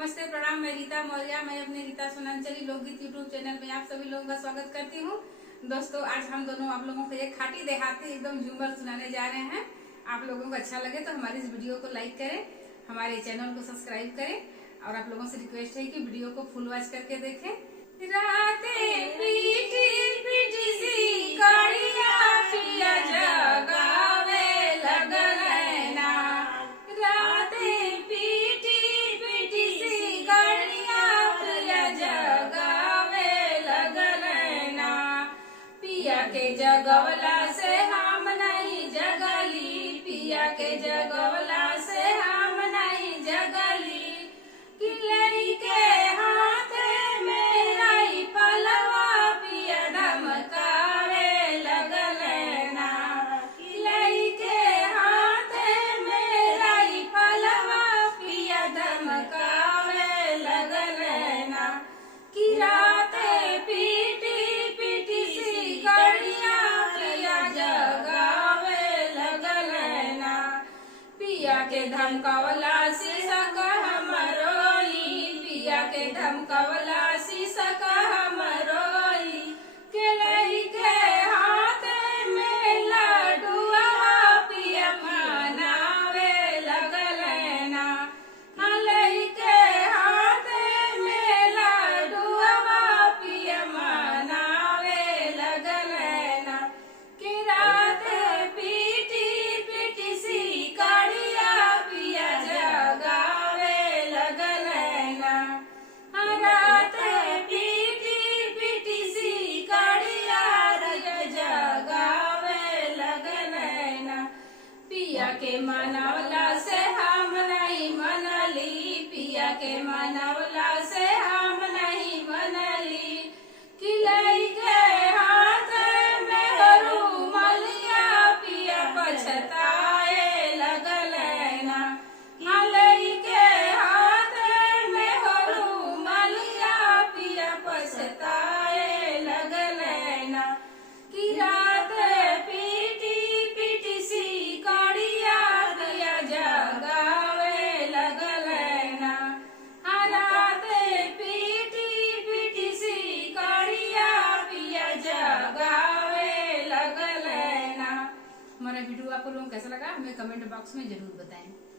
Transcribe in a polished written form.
नमस्ते, प्रणाम। मैं रीता मौर्य। मैं अपने रीता सोनांचली लोकगीत यूट्यूब चैनल में आप सभी लोगों का स्वागत करती हूँ। दोस्तों, आज हम दोनों आप लोगों को एक खाटी देहाती एकदम झूमर सुनाने जा रहे हैं। आप लोगों को अच्छा लगे तो हमारी इस वीडियो को लाइक करें, हमारे चैनल को सब्सक्राइब करें और आप लोगों से रिक्वेस्ट है कि वीडियो को फुल वॉच करके देखें। रातें पीटी पीटी सी कड़िया पिया जगावे लगल ना। रातें पीटी पीटी सी कड़िया पिया जगावे लगल ना। पिया के जगवला से हम नहीं जगली, पिया के जगवला से हम नहीं जगली। किलई के हाथ में आई पलवा पिया धमकावे लगल ना। किलई के हाथ में आई पलवा पिया धमकावे लगल ना। कि राते पीटी पीटी सी कड़िया पिया जगावे लगल ना। पिया के धमकावला शीशा का हमरोई, पिया के धमकावला शीशा का हमरोई। केलई के हाथ में लड्डुआ पिया मनावे लगल ना। केलई के हाथ में लड्डुआ पिया मनावे लगल ना। कि रात पीटी पीटी सी कड़िया पिया जगावे लगल ना। रात पीटी पीटी सी कड़िया जगावे लगल ना। पिया के मनवला से हम नहीं मनली, पिया के मनवला से हम नहीं मनली। किलई के हाथ में रूमलिया पिया पछताए लगल ना। किलई के हाथ में रूमलिया पिया पछताए लगल ना। कि रात पीटी पीटी सी कड़िया पिया जगावे लगल ना। रात पीटी पीटी सी कड़िया पिया जगावे लगल ना। हमारा वीडियो आप लोगों को कैसा लगा हमें कमेंट बॉक्स में जरूर बताएं।